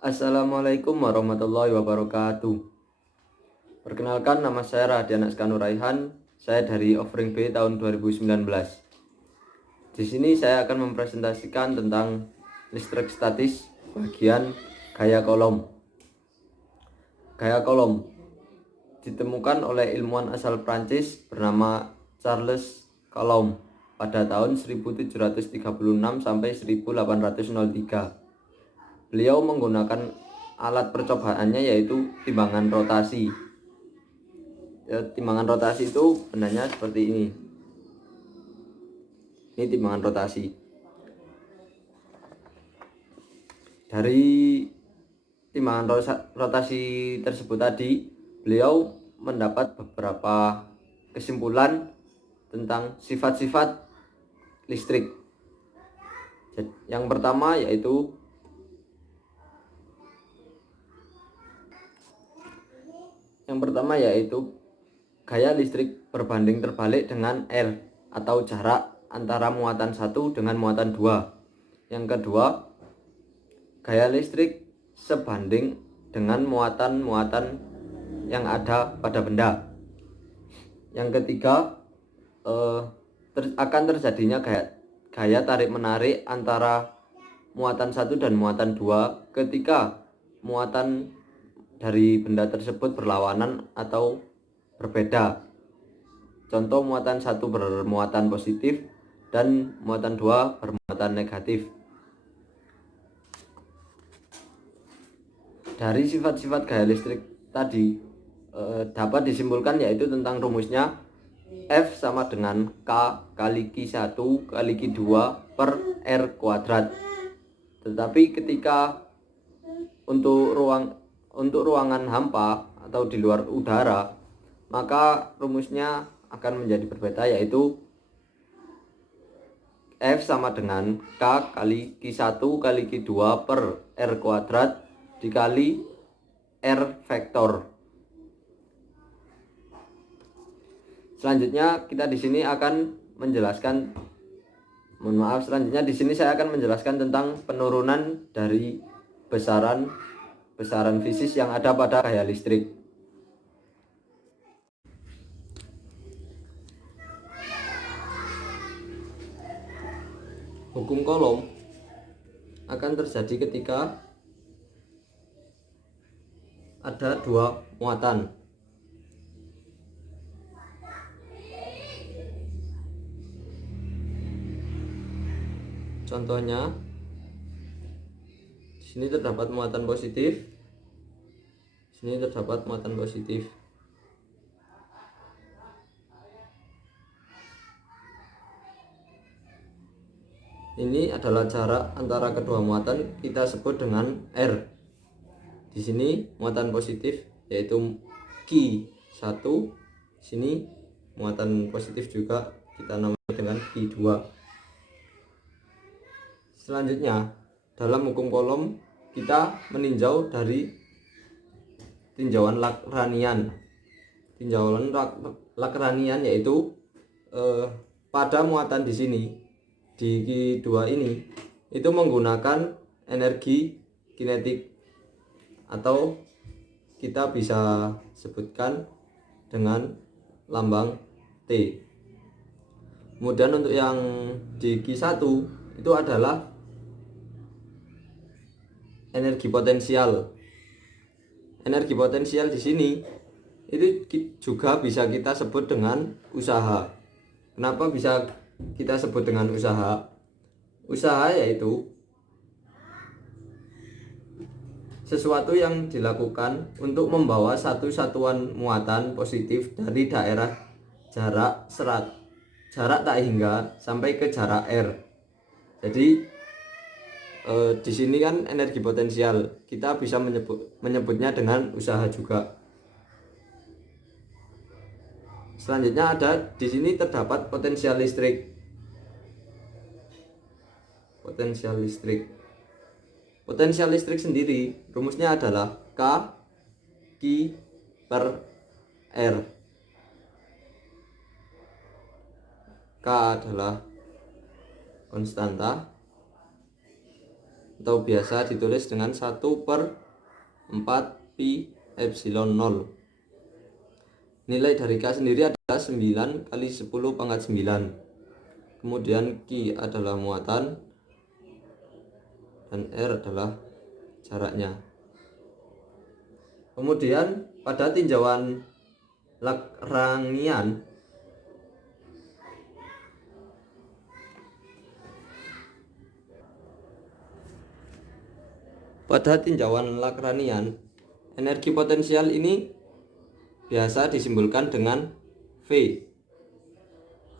Assalamualaikum warahmatullahi wabarakatuh. Perkenalkan, nama saya Radian Askanu Raihan. Saya dari Offering B tahun 2019. Di sini saya akan mempresentasikan tentang listrik statis bagian gaya kolom. Gaya kolom ditemukan oleh ilmuwan asal Prancis bernama Charles Coulomb pada tahun 1736 sampai 1803. Beliau menggunakan alat percobaannya yaitu timbangan rotasi. Timbangan rotasi itu benarnya seperti ini. Ini timbangan rotasi. Dari timbangan rotasi tersebut tadi, beliau mendapat beberapa kesimpulan tentang sifat-sifat listrik. Yang pertama yaitu gaya listrik berbanding terbalik dengan R atau jarak antara muatan 1 dengan muatan 2. Yang kedua, gaya listrik sebanding dengan muatan-muatan yang ada pada benda. Yang ketiga, akan terjadinya gaya tarik-menarik antara muatan 1 dan muatan 2 ketika muatan dari benda tersebut berlawanan atau berbeda. Contoh, muatan 1 bermuatan positif dan muatan 2 bermuatan negatif. Dari sifat-sifat gaya listrik tadi dapat disimpulkan yaitu tentang rumusnya F sama dengan K kali Q1 kali Q2 per R kuadrat. Tetapi ketika untuk ruangan hampa atau di luar udara, maka rumusnya akan menjadi berbeda, yaitu F sama dengan K kali Q1 kali Q2 per R kuadrat dikali R vektor. Selanjutnya kita di sini akan menjelaskan saya akan menjelaskan tentang penurunan dari besaran fisis yang ada pada gaya listrik. Hukum Coulomb akan terjadi ketika ada dua muatan. Contohnya, di sini terdapat muatan positif, di sini terdapat muatan positif. Ini adalah jarak antara kedua muatan, kita sebut dengan R. Di sini muatan positif yaitu Q1, di sini muatan positif juga kita namakan dengan Q2. Selanjutnya, dalam hukum Coulomb kita meninjau dari tinjauan Lagrangian. Tinjauan Lagrangian yaitu pada muatan di sini, di Q2 ini, itu menggunakan energi kinetik atau kita bisa sebutkan dengan lambang T. Kemudian untuk yang di Q1 itu adalah energi potensial. Energi potensial di sini itu juga bisa kita sebut dengan usaha. Kenapa bisa kita sebut dengan usaha? Usaha yaitu sesuatu yang dilakukan untuk membawa satu satuan muatan positif dari daerah jarak tak hingga sampai ke jarak R. Jadi di sini kan energi potensial, kita bisa menyebutnya dengan usaha juga. Selanjutnya ada di sini terdapat potensial listrik. Potensial listrik sendiri rumusnya adalah K Q per R. K adalah konstanta, atau biasa ditulis dengan 1/4 pi epsilon 0. Nilai dari K sendiri adalah 9 kali 10 pangkat 9. Kemudian Q adalah muatan dan R adalah jaraknya. Kemudian pada tinjauan Lagrangian, energi potensial ini biasa disimbolkan dengan V.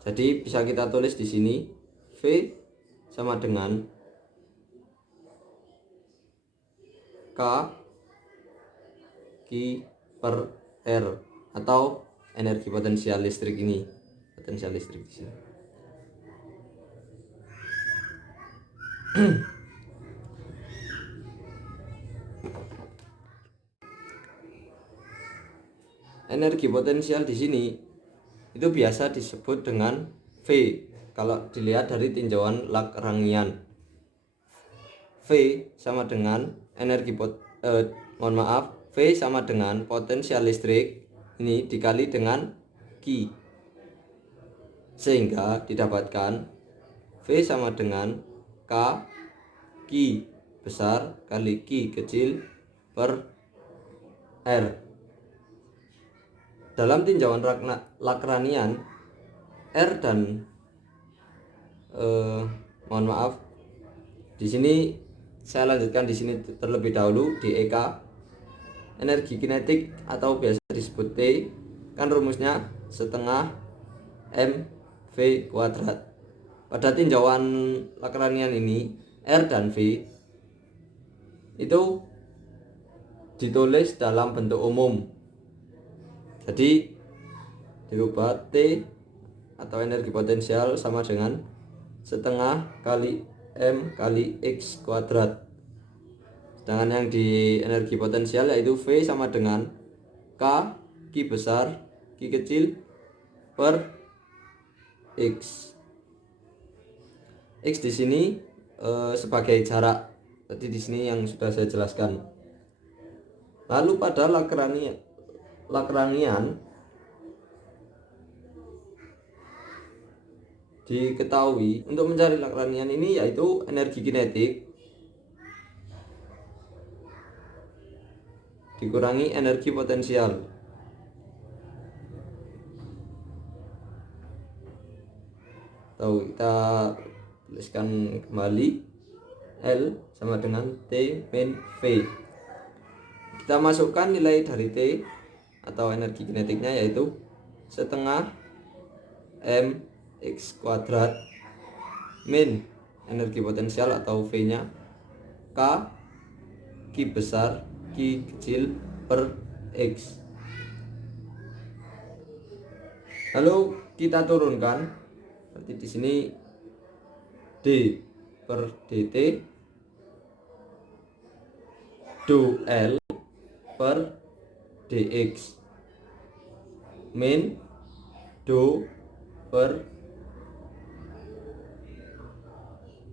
Jadi bisa kita tulis di sini V sama dengan K Q per R atau energi potensial listrik ini. Potensial listrik di sini. Energi potensial di sini itu biasa disebut dengan V kalau dilihat dari tinjauan Lagrangian. V sama dengan V sama dengan potensial listrik ini dikali dengan Q, sehingga didapatkan V sama dengan K Q besar kali Q kecil per R. Dalam tinjauan Lagrangian, R dan di sini saya lanjutkan di sini terlebih dahulu di EK. Energi kinetik atau biasa disebut T kan rumusnya setengah mv kuadrat. Pada tinjauan Lagrangian ini R dan V itu ditulis dalam bentuk umum. Jadi dirubah T atau energi potensial sama dengan setengah kali M kali X kuadrat. Sedangkan yang di energi potensial yaitu V sama dengan K Q besar Q kecil per X. X di sini sebagai jarak. Tadi di sini yang sudah saya jelaskan. Lalu pada Lagrangian diketahui untuk mencari Lagrangian ini yaitu energi kinetik dikurangi energi potensial. Atau kita tuliskan kembali L sama dengan T min V. Kita masukkan nilai dari T atau energi kinetiknya yaitu setengah mx kuadrat min energi potensial atau V nya K Q besar Q kecil per X. Lalu kita turunkan, berarti di sini D per dt do L per dx min do per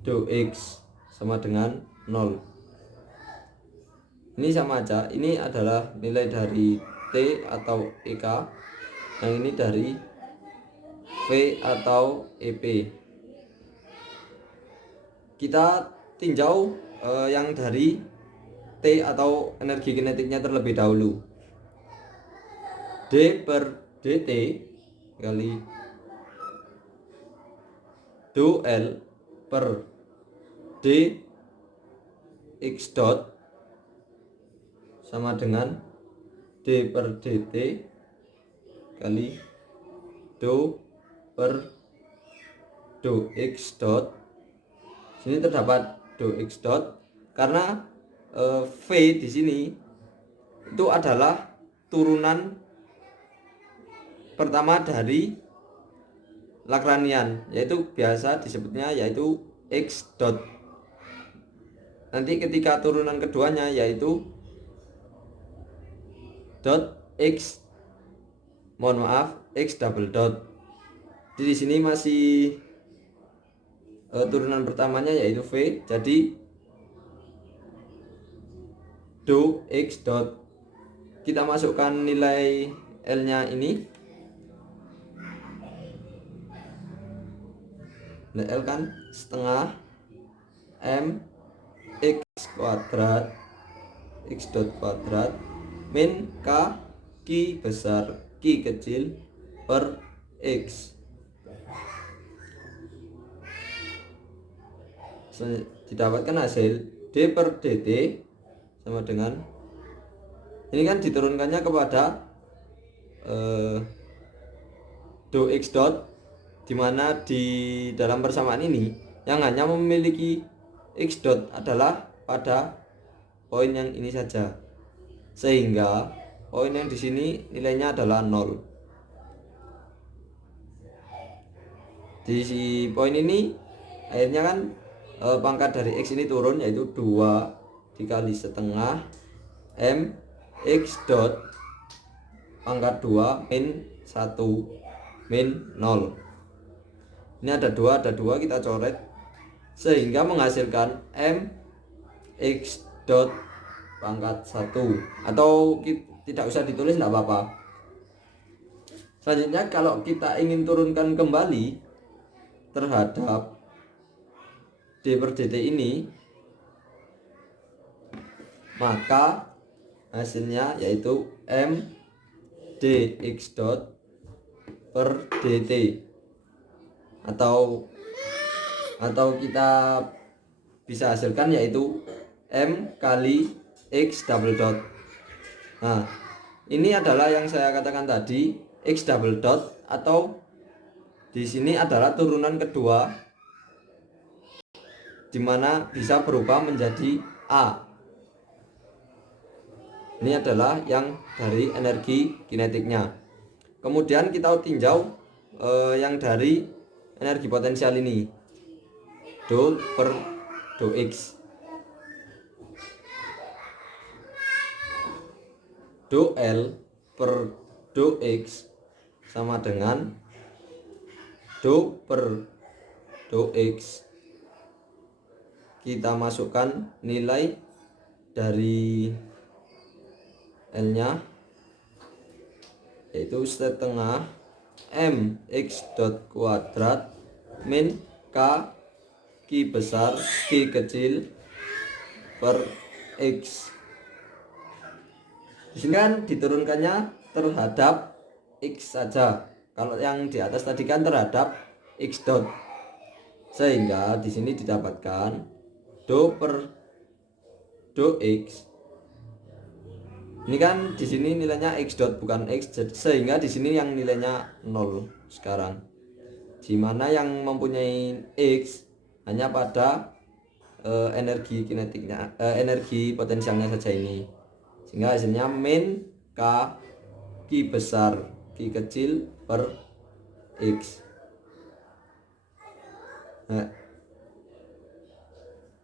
do x sama dengan 0. Ini sama aja, ini adalah nilai dari T atau EK, yang ini dari V atau EP. Kita tinjau yang dari T atau energi kinetiknya terlebih dahulu. D per dt kali do L per d x dot sama dengan d per dt kali do per do x dot. Sini terdapat do x dot karena V di sini itu adalah turunan pertama dari Lagrangian, yaitu biasa disebutnya yaitu x dot. Nanti ketika turunan keduanya yaitu dot x, x double dot. Jadi di sini masih turunan pertamanya yaitu V, jadi do x dot, kita masukkan nilai L nya ini, nilai L kan setengah M x kuadrat x dot kuadrat min K Q besar Q kecil per X. Didapatkan hasil D per dt sama dengan, ini kan diturunkannya kepada do x dot, dimana di dalam persamaan ini yang hanya memiliki x dot adalah pada poin yang ini saja, sehingga poin yang di sini nilainya adalah 0. Di si poin ini akhirnya kan pangkat dari x ini turun, yaitu 2 dikali setengah M x dot pangkat 2 min 1 min 0. Ini ada 2 kita coret, sehingga menghasilkan M x dot pangkat 1, atau tidak usah ditulis, tidak apa-apa. Selanjutnya kalau kita ingin turunkan kembali terhadap D per dt ini, maka hasilnya yaitu M dx dot per dt, atau kita bisa hasilkan yaitu M kali X double dot. Nah, ini adalah yang saya katakan tadi, X double dot, atau di sini adalah turunan kedua, dimana bisa berubah menjadi A. Ini adalah yang dari energi kinetiknya. Kemudian kita tinjau yang dari energi potensial ini, do per do X. Do L per do X sama dengan do per do X. Kita masukkan nilai dari L nya, yaitu setengah M x dot kuadrat min K Q besar Q kecil per X. Di sini kan diturunkannya terhadap X saja. Kalau yang di atas tadi kan terhadap X dot. Sehingga di sini didapatkan do per do X. Ini kan di sini nilainya X dot bukan X, sehingga di sini yang nilainya 0 sekarang. Di mana yang mempunyai X hanya pada energi kinetiknya, energi potensialnya saja ini. Sehingga hasilnya min K Q besar Q kecil per X. Nah,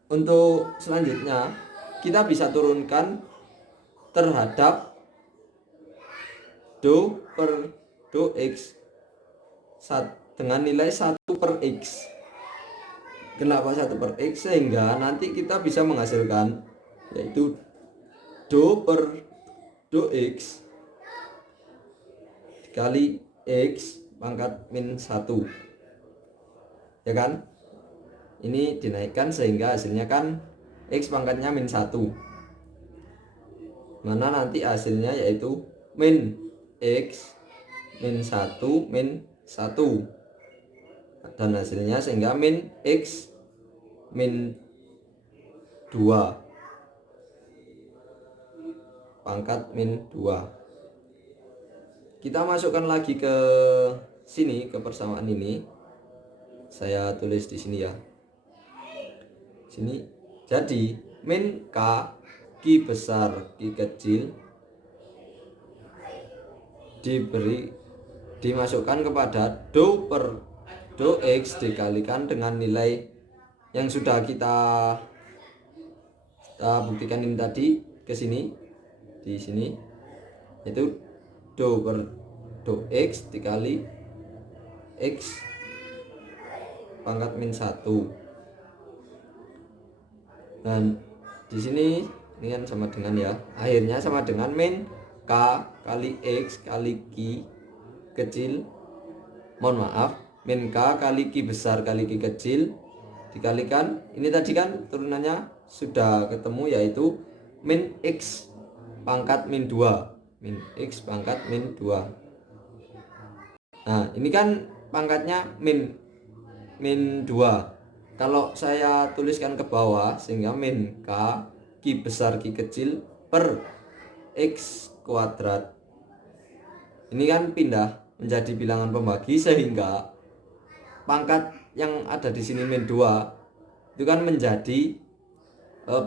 untuk selanjutnya kita bisa turunkan terhadap do per do X dengan nilai 1 per X. Kenapa 1 per X? Sehingga nanti kita bisa menghasilkan yaitu do per do X dikali X pangkat min 1, ya kan? Ini dinaikkan sehingga hasilnya kan X pangkatnya min 1, mana nanti hasilnya yaitu min X min 1 min 1, dan hasilnya sehingga min X min 2 pangkat min 2. Kita masukkan lagi ke sini, ke persamaan ini. Saya tulis di sini ya. Sini. Jadi min K Q besar Q kecil dimasukkan kepada do per do X dikalikan dengan nilai yang sudah kita buktikan ini tadi ke sini. Di sini itu do per do X dikali X pangkat min 1, dan di sini Ini kan sama dengan ya, akhirnya sama dengan min K kali X kali Q kecil, mohon maaf, min K kali Q besar kali Q kecil dikalikan, ini tadi kan turunannya sudah ketemu, yaitu min X pangkat min 2, min X pangkat min 2. Nah ini kan pangkatnya min 2. Kalau saya tuliskan ke bawah, sehingga min K Q besar Q kecil per X kuadrat, ini kan pindah menjadi bilangan pembagi, sehingga pangkat yang ada di sini min 2 itu kan menjadi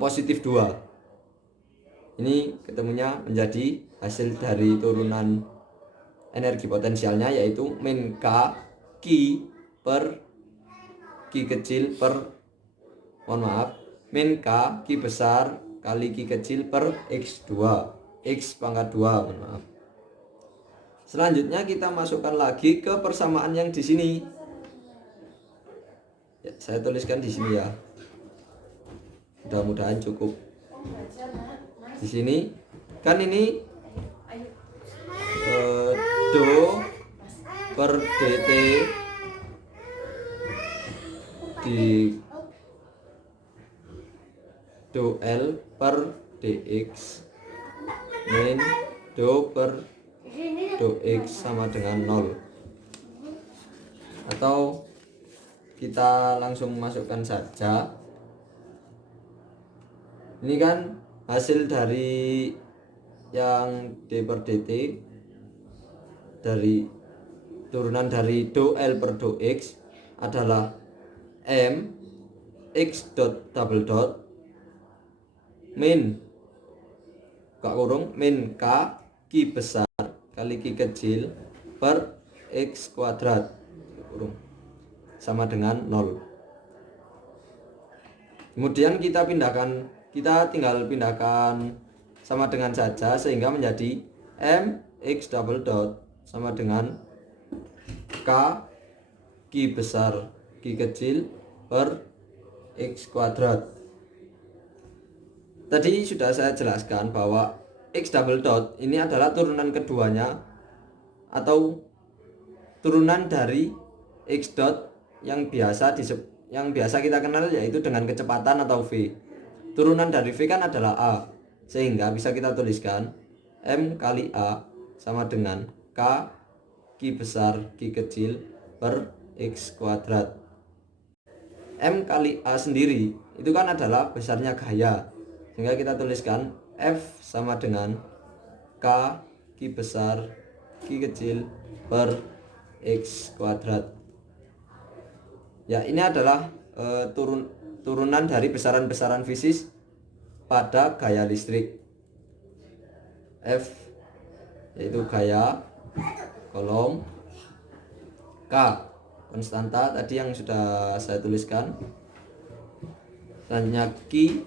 positif 2. Ini ketemunya menjadi hasil dari turunan energi potensialnya, yaitu min K Q per Q kecil per, mohon maaf, min K Q besar kali Q kecil per X2, X pangkat 2, mohon maaf. Selanjutnya kita masukkan lagi ke persamaan yang di sini. Ya, saya tuliskan di sini ya. Mudah-mudahan cukup. Di sini kan ini do per dt di do L per dx min do per do x sama dengan 0. Atau kita langsung masukkan saja, ini kan hasil dari yang d per dt dari turunan dari do L per do x adalah m x dot double dot min min K Q besar kali Q kecil per X kuadrat sama dengan 0. Kemudian kita tinggal pindahkan sama dengan saja, sehingga menjadi m x double dot sama dengan K Q besar Q kecil per X kuadrat. Tadi sudah saya jelaskan bahwa X double dot ini adalah turunan keduanya atau turunan dari X dot yang biasa kita kenal, yaitu dengan kecepatan atau V. Turunan dari V kan adalah A, sehingga bisa kita tuliskan M kali A sama dengan K Q besar Q kecil per X kuadrat. M kali A sendiri itu kan adalah besarnya gaya, sehingga kita tuliskan F sama dengan K Q besar Q kecil per X kuadrat. Ya, ini adalah turunan dari besaran-besaran fisis pada gaya listrik. F yaitu gaya, kolom K konstanta tadi yang sudah saya tuliskan. Selanjutnya Q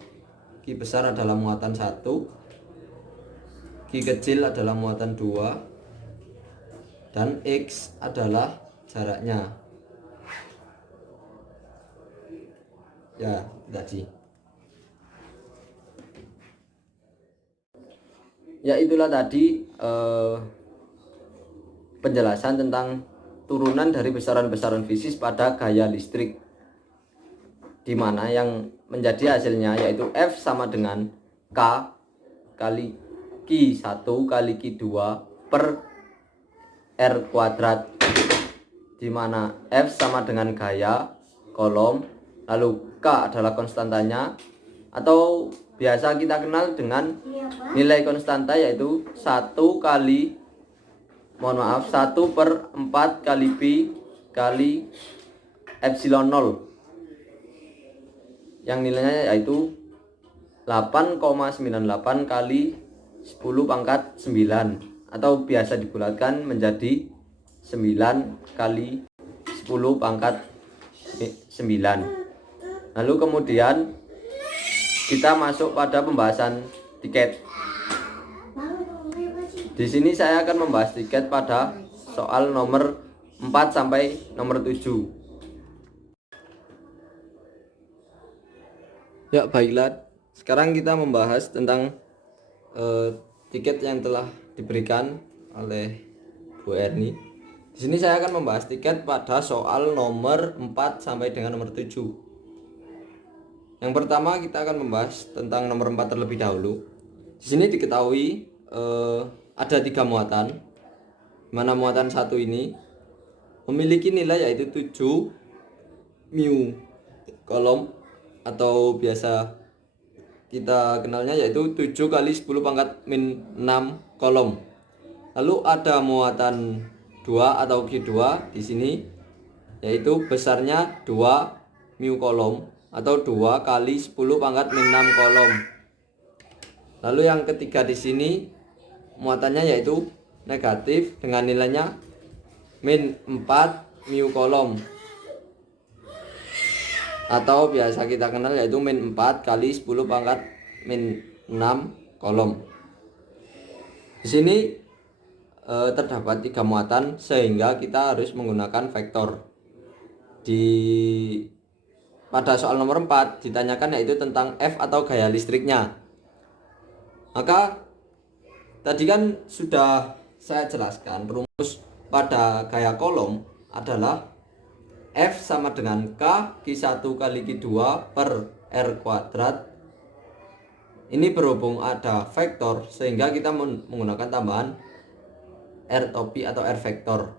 besar adalah muatan 1, Q kecil adalah muatan 2, dan X adalah jaraknya. Ya, tadi. Ya, itulah tadi penjelasan tentang turunan dari besaran-besaran fisis pada gaya listrik, di mana yang menjadi hasilnya yaitu F sama dengan K kali Q1 kali Q2 per R kuadrat, di mana F sama dengan gaya, kolom, lalu K adalah konstantanya, atau biasa kita kenal dengan nilai konstanta, yaitu 1 kali, mohon maaf, 1 per 4 kali Pi kali epsilon 0, yang nilainya yaitu 8,98 kali 10 pangkat 9, atau biasa dibulatkan menjadi 9 kali 10 pangkat 9. Lalu kemudian kita masuk pada pembahasan tiket. Di sini saya akan membahas tiket pada soal nomor 4 sampai nomor 7. Ya, baiklah, Sekarang kita membahas tentang tiket yang telah diberikan oleh Bu Erni. Di sini saya akan membahas tiket pada soal nomor 4 sampai dengan nomor 7. Yang pertama kita akan membahas tentang nomor 4 terlebih dahulu. Di sini diketahui ada 3 muatan. Mana muatan satu ini memiliki nilai yaitu 7 mu kolom atau biasa kita kenalnya yaitu 7 kali 10 pangkat min 6 kolom. Lalu ada muatan 2 atau Q2 di sini yaitu besarnya 2 mu kolom atau 2 kali 10 pangkat min 6 kolom. Lalu yang ketiga di sini muatannya yaitu negatif dengan nilainya min 4 mu kolom atau biasa kita kenal yaitu min 4 kali 10 pangkat min 6 kolom. Di sini terdapat 3 muatan sehingga kita harus menggunakan vektor. Pada soal nomor 4 ditanyakan yaitu tentang F atau gaya listriknya. Maka tadi kan sudah saya jelaskan rumus pada gaya kolom adalah F sama dengan K Q1 kali Q2 per R kuadrat. Ini berhubung ada vektor sehingga kita menggunakan tambahan R topi atau R vektor.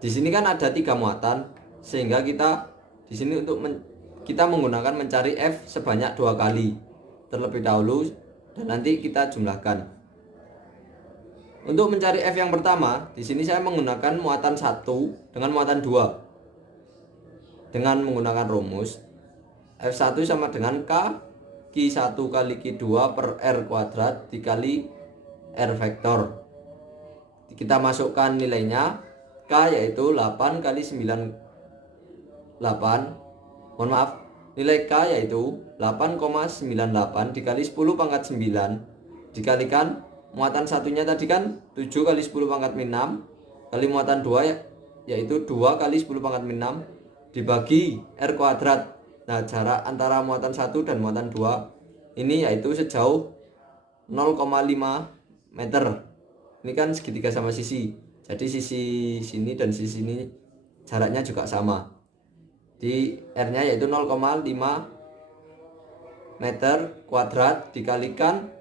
Di sini kan ada 3 muatan sehingga kita di sini kita menggunakan mencari F sebanyak 2 kali terlebih dahulu dan nanti kita jumlahkan. Untuk mencari F yang pertama, di sini saya menggunakan muatan 1 dengan muatan 2. Dengan menggunakan rumus F1 sama dengan K Q1 kali Q2 per R kuadrat dikali R vektor. Kita masukkan nilainya, K yaitu 8 kali 9 nilai K yaitu 8,98 dikali 10 pangkat 9 dikalikan muatan satunya tadi kan 7 kali 10 pangkat min 6 kali muatan 2 yaitu 2 kali 10 pangkat min 6 dibagi R kuadrat. Nah, jarak antara muatan 1 dan muatan 2 ini yaitu sejauh 0,5 meter. Ini kan segitiga sama sisi. Jadi sisi sini dan sisi ini jaraknya juga sama. Di R-nya yaitu 0,5 meter kuadrat dikalikan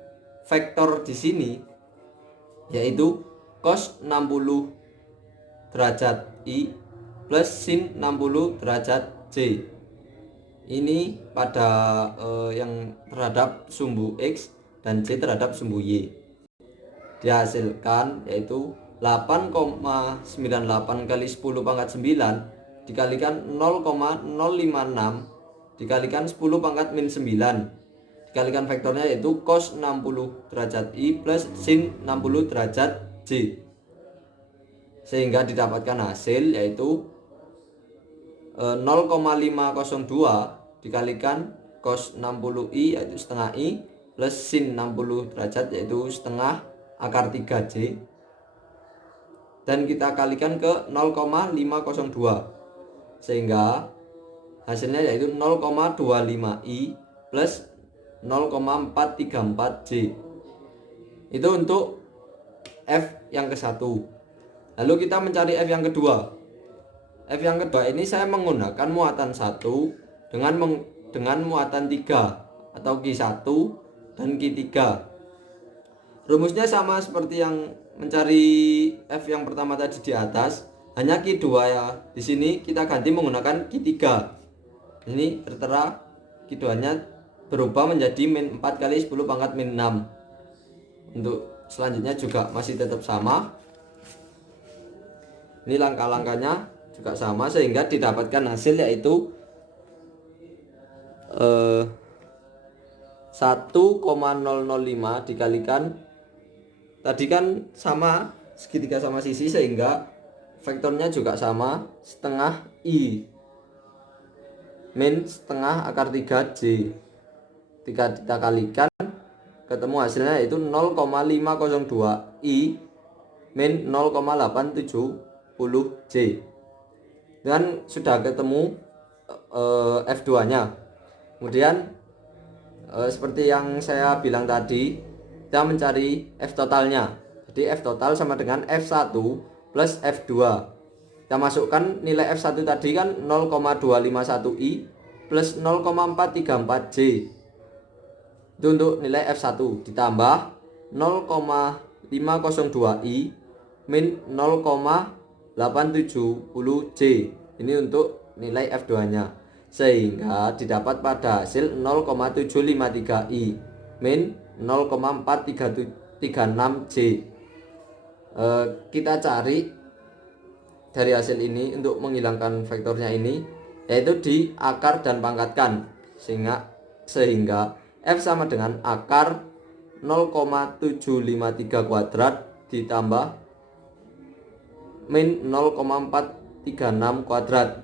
vektor di sini yaitu cos 60 derajat I plus sin 60 derajat J. Ini pada yang terhadap sumbu X dan J terhadap sumbu Y. Dihasilkan yaitu 8,98 kali 10 pangkat 9 dikalikan 0,056 dikalikan 10 pangkat min 9 dikalikan vektornya yaitu cos 60 derajat I plus sin 60 derajat J, sehingga didapatkan hasil yaitu 0,502 dikalikan cos 60 I yaitu setengah I plus sin 60 derajat yaitu setengah akar 3J, dan kita kalikan ke 0,502 sehingga hasilnya yaitu 0,25I plus 0,434J. Itu untuk F yang ke-1. Lalu kita mencari F yang kedua. F yang kedua ini saya menggunakan muatan 1 dengan muatan 3 atau Q1 dan Q3. Rumusnya sama seperti yang mencari F yang pertama tadi di atas, hanya Q2 ya. Di sini kita ganti menggunakan Q3. Ini tertera Q2-nya berubah menjadi min 4 kali 10 pangkat min 6. Untuk selanjutnya juga masih tetap sama. Ini langkah-langkahnya juga sama sehingga didapatkan hasil yaitu 1,005 dikalikan tadi kan sama segitiga sama sisi sehingga vektornya juga sama, setengah I min setengah akar 3J. Jika kita kalikan ketemu hasilnya yaitu 0,502 I min 0,870J. Dan sudah ketemu F2 nya. Kemudian seperti yang saya bilang tadi, kita mencari F totalnya. Jadi F total sama dengan F1 plus F2. Kita masukkan nilai F1 tadi kan 0,251i plus 0,434j. Itu untuk nilai F1 ditambah 0,502i min 0,870j. Ini untuk nilai F2 nya, sehingga didapat pada hasil 0,753i min 0,436j. Kita cari dari hasil ini untuk menghilangkan vektornya ini, yaitu di akar dan pangkatkan, sehingga F sama dengan akar 0,753 kuadrat ditambah min 0,436 kuadrat.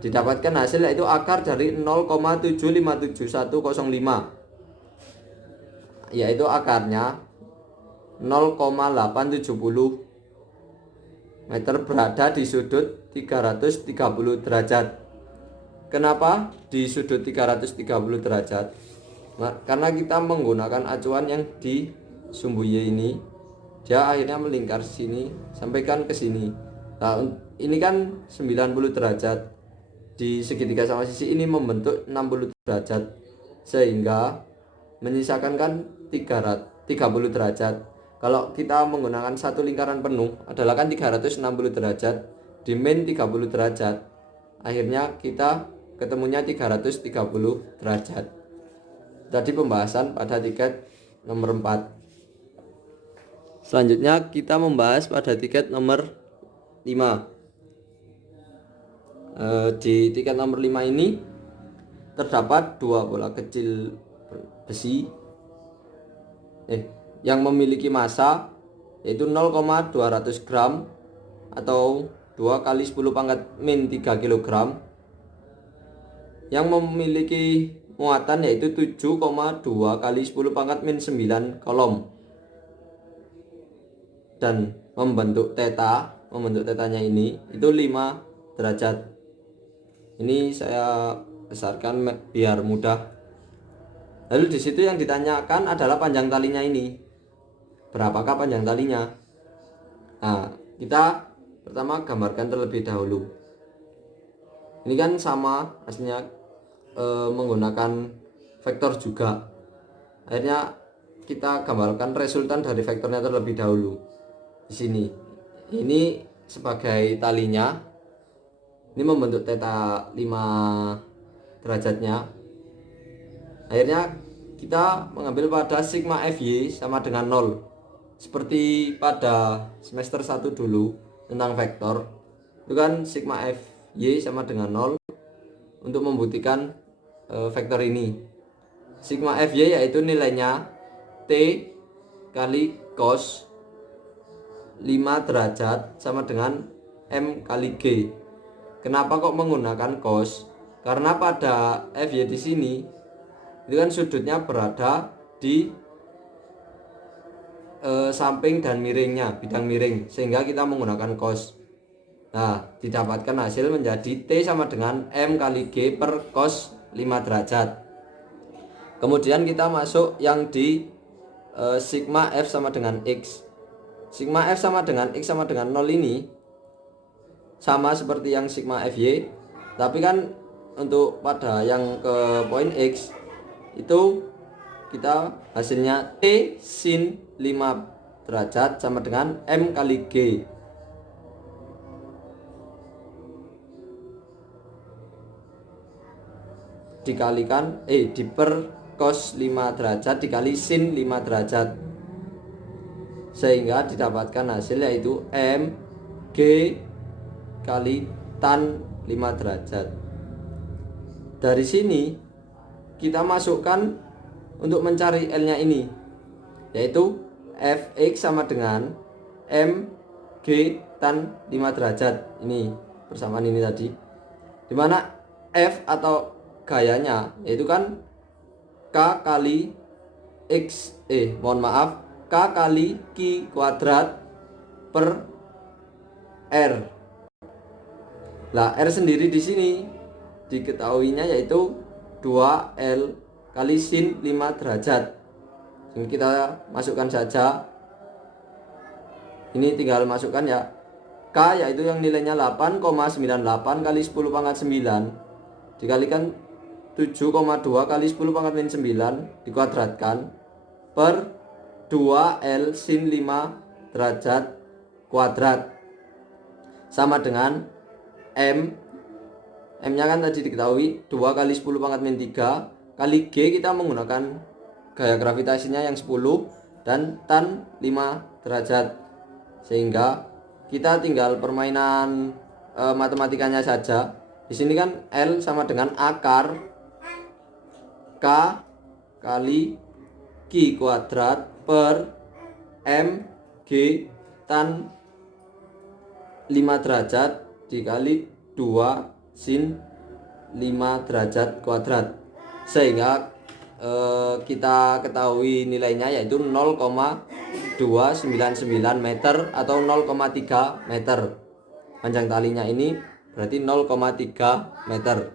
Didapatkan hasil yaitu akar dari 0,757105, yaitu akarnya 0,870 meter berada di sudut 330 derajat. Kenapa di sudut 330 derajat? Karena kita menggunakan acuan yang di sumbu Y ini, dia akhirnya melingkar sini sampaikan ke sini. Nah, ini kan 90 derajat. Di segitiga sama sisi ini membentuk 60 derajat, sehingga menyisakan kan 30 derajat. Kalau kita menggunakan satu lingkaran penuh adalah kan 360 derajat di min 30 derajat. Akhirnya kita ketemunya 330 derajat. Tadi pembahasan pada tiket nomor 4. Selanjutnya kita membahas pada tiket nomor 5. Di tiket nomor 5 ini terdapat dua bola kecil besi yang memiliki massa yaitu 0,200 gram atau 2 kali 10 pangkat min 3 kg, yang memiliki muatan yaitu 7,2 kali 10 pangkat min 9 kolom, dan membentuk tetanya ini itu 5 derajat. Ini saya besarkan biar mudah. Lalu di situ yang ditanyakan adalah panjang talinya ini. Berapakah panjang talinya? Nah, kita pertama gambarkan terlebih dahulu. Ini kan sama hasilnya menggunakan vektor juga. Akhirnya kita gambarkan resultan dari vektornya terlebih dahulu. Di sini. Ini sebagai talinya. Ini membentuk theta 5 derajatnya. Akhirnya kita mengambil pada sigma Fy sama dengan 0. Seperti pada semester 1 dulu tentang vektor, itu kan sigma Fy sama dengan 0 untuk membuktikan vektor ini. Sigma Fy yaitu nilainya T kali cos 5 derajat sama dengan M kali G. Kenapa kok menggunakan cos? Karena pada Fy di sini itu kan sudutnya berada di samping dan miringnya, bidang miring, sehingga kita menggunakan cos. Nah, didapatkan hasil menjadi T sama dengan M kali G per cos 5 derajat. Kemudian kita masuk yang di sigma F sama dengan X. Sigma F sama dengan X sama dengan 0 ini sama seperti yang sigma Fy, tapi kan untuk pada yang ke poin X itu kita hasilnya T sin 5 derajat sama dengan M kali G. Dikalikan diper cos 5 derajat dikali sin 5 derajat, sehingga didapatkan hasil yaitu M G kali tan 5 derajat. Dari sini kita masukkan untuk mencari L nya ini, yaitu Fx sama dengan M G tan 5 derajat. Ini persamaan ini tadi, dimana F atau gayanya yaitu kan K kali X K kali Q kuadrat per R. Lah R sendiri di sini diketahuinya yaitu 2L kali sin 5 derajat. Jadi kita masukkan saja. Ini tinggal masukkan ya. K yaitu yang nilainya 8,98 kali 10 pangkat 9 dikalikan 7,2 kali 10 pangkat min 9 dikuadratkan per 2L sin 5 derajat kuadrat sama dengan M. M nya kan tadi diketahui 2 kali 10 pangkat min 3 kali G, kita menggunakan gaya gravitasinya yang 10 dan tan 5 derajat, sehingga kita tinggal permainan matematikanya saja. Di sini kan L sama dengan akar K kali Q kuadrat per M G tan 5 derajat dikali 2 sin 5 derajat kuadrat, sehingga kita ketahui nilainya yaitu 0,299 meter atau 0,3 meter. Panjang talinya ini berarti 0,3 meter.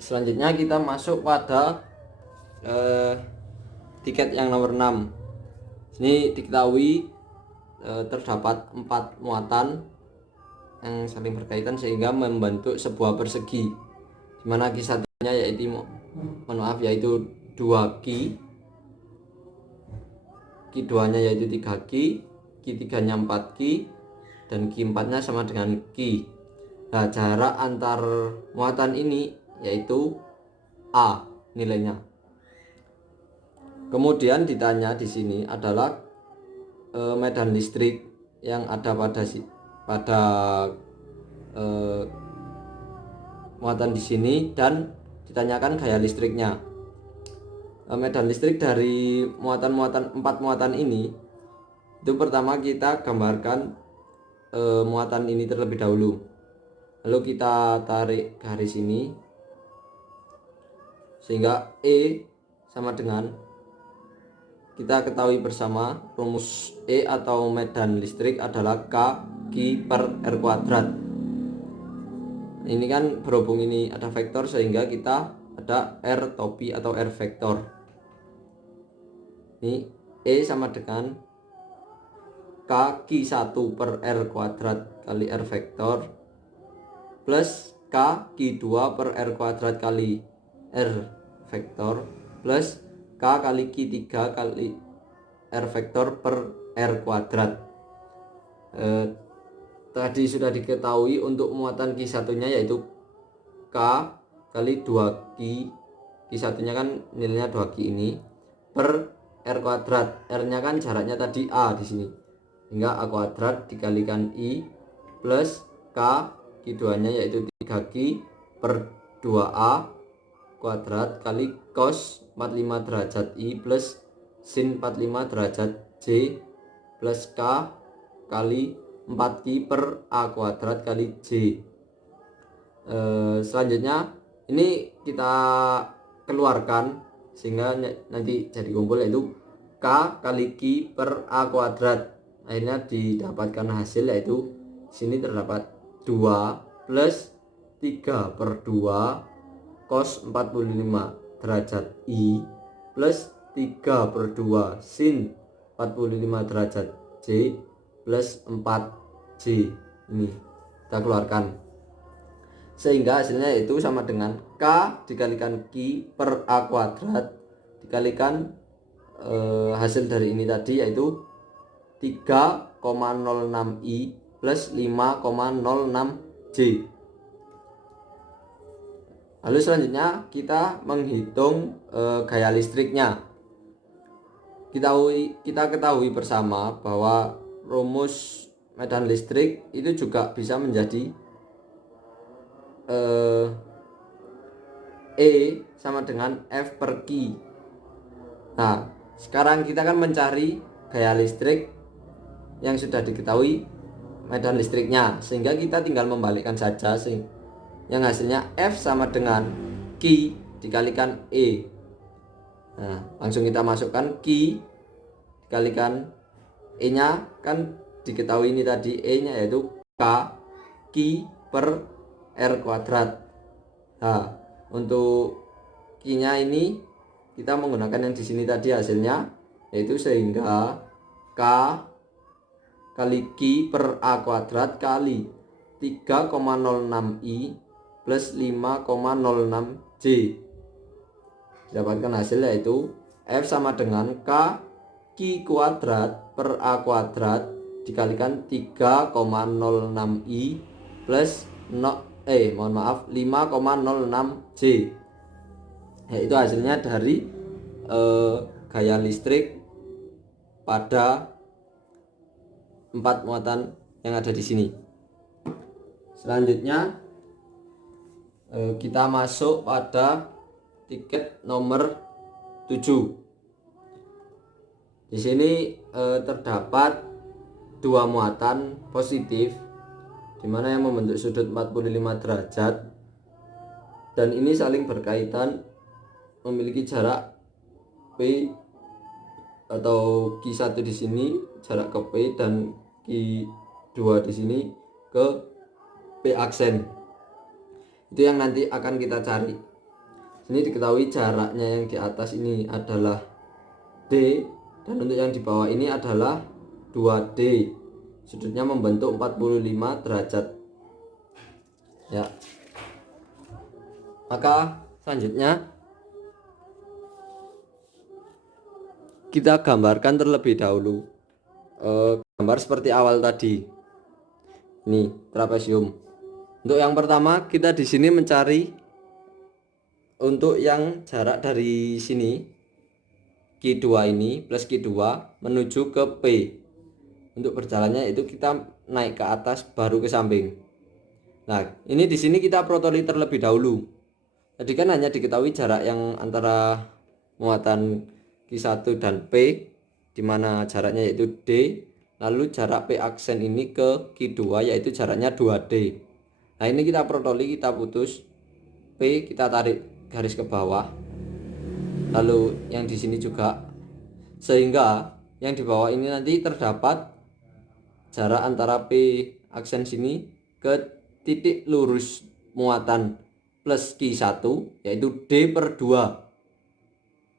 Selanjutnya kita masuk pada tiket yang nomor 6. Ini diketahui terdapat 4 muatan yang saling berkaitan sehingga membentuk sebuah persegi, dimana Q satunya yaitu yaitu 2Q, Q2 nya yaitu 3Q, Q3 nya 4Q, dan Q4 nya sama dengan Q. Nah, jarak antar muatan ini yaitu A nilainya. Kemudian ditanya di sini adalah medan listrik yang ada pada muatan di sini, dan ditanyakan gaya listriknya. Medan listrik dari empat muatan ini, itu pertama kita gambarkan muatan ini terlebih dahulu, lalu kita tarik garis ini sehingga E sama dengan, kita ketahui bersama rumus E atau medan listrik adalah K Q per R kuadrat. Ini kan berhubung ini ada vektor sehingga kita ada R topi atau R vektor. Ini E sama dengan K Q1 per R kuadrat kali R vektor plus K Q2 per R kuadrat kali R vektor plus K kali Q3 kali R vektor per R kuadrat. Tadi sudah diketahui untuk muatan Q1 nya yaitu K kali 2Q, Q1 nya kan nilainya 2Q ini, per R kuadrat. R nya kan jaraknya tadi A di sini, hingga A kuadrat dikalikan I plus K Q2 nya yaitu 3Q per 2A kuadrat kali cos 45 derajat I plus sin 45 derajat J plus K kali 4Q per A kuadrat kali J. Selanjutnya ini kita keluarkan sehingga nanti jadi kumpul, yaitu K kali Q per A kuadrat. Akhirnya didapatkan hasil yaitu sini terdapat 2 plus 3 per 2 cos 45 derajat I plus 3 per 2 sin 45 derajat J plus 4J. Ini kita keluarkan sehingga hasilnya itu sama dengan K dikalikan Q per A kuadrat dikalikan hasil dari ini tadi yaitu 3,06 I plus 5,06 J. Lalu selanjutnya kita menghitung gaya listriknya. Kita ketahui bersama bahwa rumus medan listrik itu juga bisa menjadi E sama dengan F per Q. Nah, sekarang kita akan mencari gaya listrik yang sudah diketahui medan listriknya, sehingga kita tinggal membalikkan saja yang hasilnya F sama dengan Q dikalikan E. Nah, langsung kita masukkan Q dikalikan E nya kan diketahui ini tadi E nya yaitu K Ki per R kuadrat. Nah, untuk Ki nya ini kita menggunakan yang di sini tadi hasilnya, yaitu sehingga K kali Ki per A kuadrat kali 3,06I plus 5,06J. Dapatkan hasil yaitu F sama dengan K Ki kuadrat per A kuadrat dikalikan 3,06I plus 5,06J. Yaitu hasilnya dari gaya listrik pada 4 muatan yang ada di sini. Selanjutnya kita masuk pada tiket nomor 7. Di sini terdapat 2 muatan positif di mana yang membentuk sudut 45 derajat dan ini saling berkaitan memiliki jarak P atau Q1 di sini jarak ke P dan Q2 di sini ke P aksen. Itu yang nanti akan kita cari. Sini diketahui jaraknya yang di atas ini adalah D dan untuk yang di bawah ini adalah 2D. Sudutnya membentuk 45 derajat. Ya. Maka selanjutnya kita gambarkan terlebih dahulu. Gambar seperti awal tadi. Ini trapesium. Untuk yang pertama kita di sini mencari untuk yang jarak dari sini Q2 ini plus Q2 menuju ke P. Untuk berjalannya itu kita naik ke atas baru ke samping. Nah, ini di sini kita protoli terlebih dahulu. Tadi kan hanya diketahui jarak yang antara muatan Q1 dan P, di mana jaraknya yaitu D. Lalu jarak P aksen ini ke Q2 yaitu jaraknya 2D. Nah, ini kita protoli, kita putus P, kita tarik garis ke bawah. Lalu yang di sini juga, sehingga yang di bawah ini nanti terdapat jarak antara P aksen sini ke titik lurus muatan plus Q1 yaitu D per 2.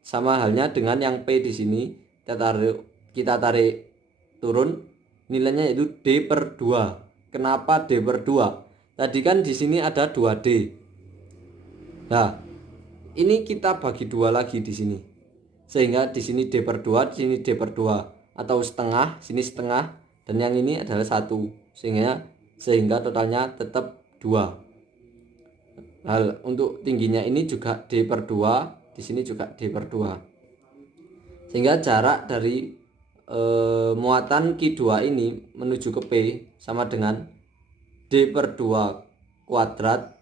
Sama halnya dengan yang P di sini kita tarik turun, nilainya yaitu D per 2. Kenapa D per 2? Tadi kan di sini ada 2D. Nah, ini kita bagi 2 lagi di sini. Sehingga di sini D per 2, di sini D per 2 atau setengah, sini setengah dan yang ini adalah 1. Sehingga totalnya tetap 2. Nah, untuk tingginya ini juga D per 2, di sini juga D per 2. Sehingga jarak dari muatan Q2 ini menuju ke P sama dengan D per 2 kuadrat,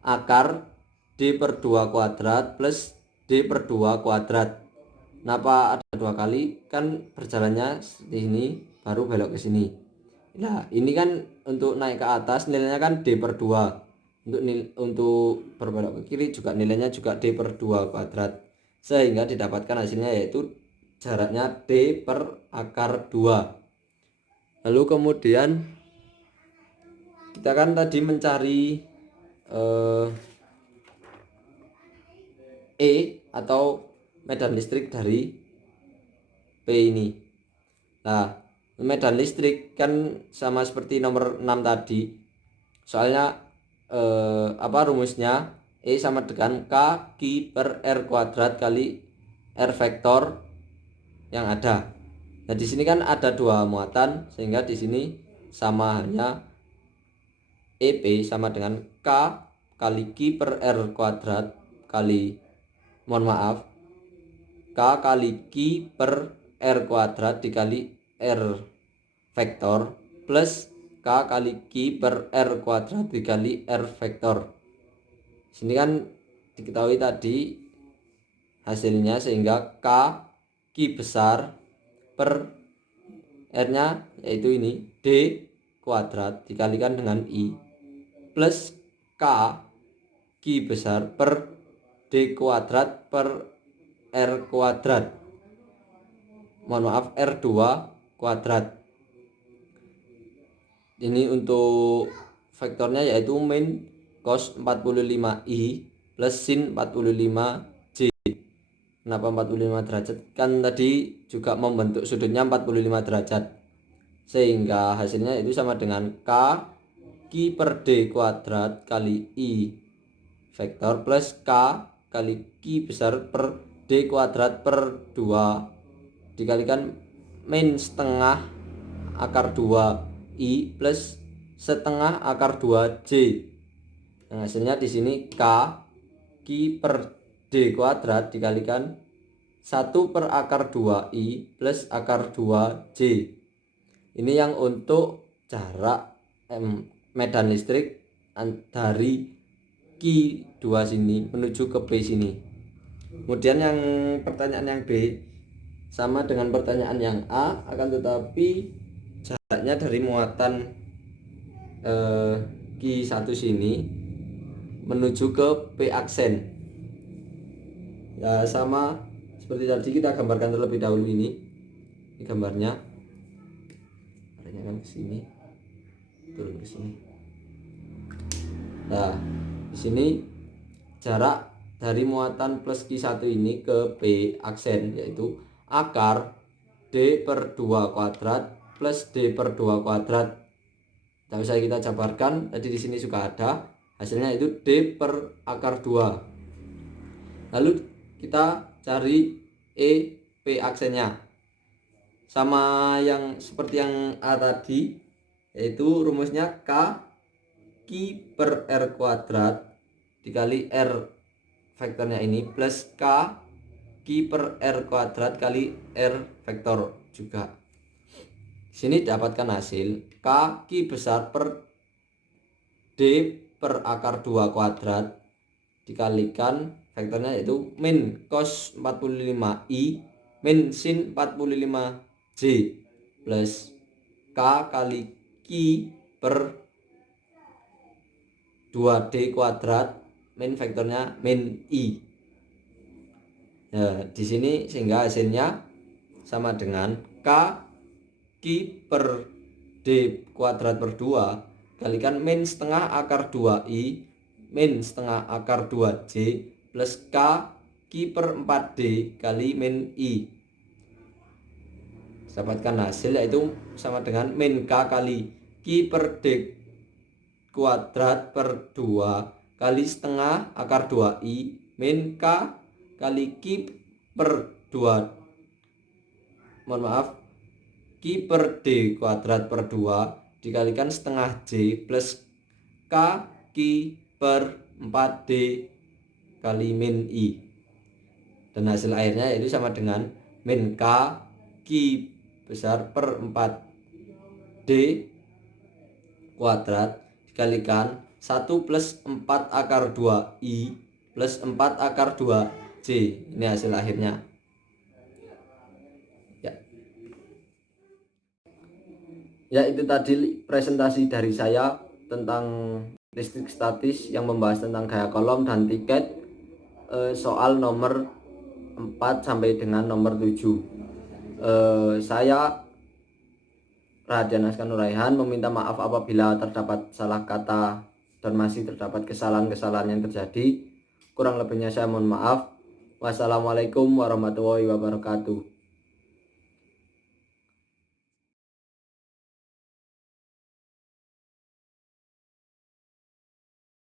akar D per 2 kuadrat plus D per 2 kuadrat. Kenapa ada 2 kali? Kan berjalannya di sini baru belok ke sini. Nah, ini kan untuk naik ke atas nilainya kan D per 2. Untuk berbelok ke kiri juga nilainya juga D per 2 kuadrat. Sehingga didapatkan hasilnya yaitu jaraknya D per akar 2. Lalu kemudian kita kan tadi mencari E atau medan listrik dari P ini. Nah, medan listrik kan sama seperti nomor 6 tadi. Soalnya rumusnya E sama dengan K Q per R kuadrat kali R vektor yang ada. Nah, di sini kan ada 2 muatan sehingga di sini sama halnya EP sama dengan K kali Q per R kuadrat kali K kali Q per R kuadrat dikali R vektor plus K kali Q per R kuadrat dikali R vektor. Sini kan diketahui tadi hasilnya sehingga K Q besar per R nya yaitu ini D kuadrat dikalikan dengan I plus K Q besar per D kuadrat per R kuadrat R2 kuadrat. Ini untuk vektornya yaitu min cos 45i plus sin 45j. Kenapa 45 derajat? Kan tadi juga membentuk sudutnya 45 derajat. Sehingga hasilnya itu sama dengan K Q per D kuadrat kali I vektor plus K kali Q besar per D kuadrat per 2 dikalikan min setengah akar 2 I plus setengah akar 2 J. Nah, hasilnya di sini K Q per D kuadrat dikalikan 1 per akar 2I plus akar 2J. Ini yang untuk jarak medan listrik dari Q2 sini menuju ke B sini. Kemudian yang pertanyaan yang B sama dengan pertanyaan yang A, akan tetapi jaraknya dari muatan Q1 sini menuju ke P aksen. Ya sama seperti tadi, kita gambarkan terlebih dahulu ini gambarnya. Arahnya kan ke sini, turun ke sini. Nah, di sini jarak dari muatan plus Q1 ini ke P aksen yaitu akar D per 2 kuadrat plus D per 2 kuadrat. Tak usah kita jabarkan, tadi di sini juga ada. Hasilnya itu D per akar 2. Lalu kita cari E P aksennya. Sama yang seperti yang A tadi, yaitu rumusnya K Q per R kuadrat dikali R vektornya ini plus K Q per R kuadrat kali R vektor juga. Di sini dapatkan hasil K Q besar per D per akar 2 kuadrat dikalikan vektornya yaitu min cos 45i min sin 45j plus K kali Q per 2D kuadrat min vektornya min I. Nah, di sini sehingga hasilnya sama dengan K Q per D kuadrat per 2 kalikan min setengah akar 2I min setengah akar 2J plus K Q per 4D kali min I. Dapatkan hasil yaitu sama dengan min K kali Q per D kuadrat per 2 kali setengah akar 2I min K kali Q per 2 Q per D kuadrat per 2 dikalikan setengah J plus K Q per 4D kali min I. Dan hasil akhirnya itu sama dengan min K Q besar per 4D kuadrat dikalikan 1 plus 4 akar 2I plus 4 akar 2J. Ini hasil akhirnya. Ya, itu tadi presentasi dari saya tentang listrik statis yang membahas tentang gaya kolom dan tiket soal nomor 4 sampai dengan nomor 7. Saya Radian Askan Nuraihan meminta maaf apabila terdapat salah kata dan masih terdapat kesalahan-kesalahan yang terjadi. Kurang lebihnya saya mohon maaf. Wassalamualaikum warahmatullahi wabarakatuh.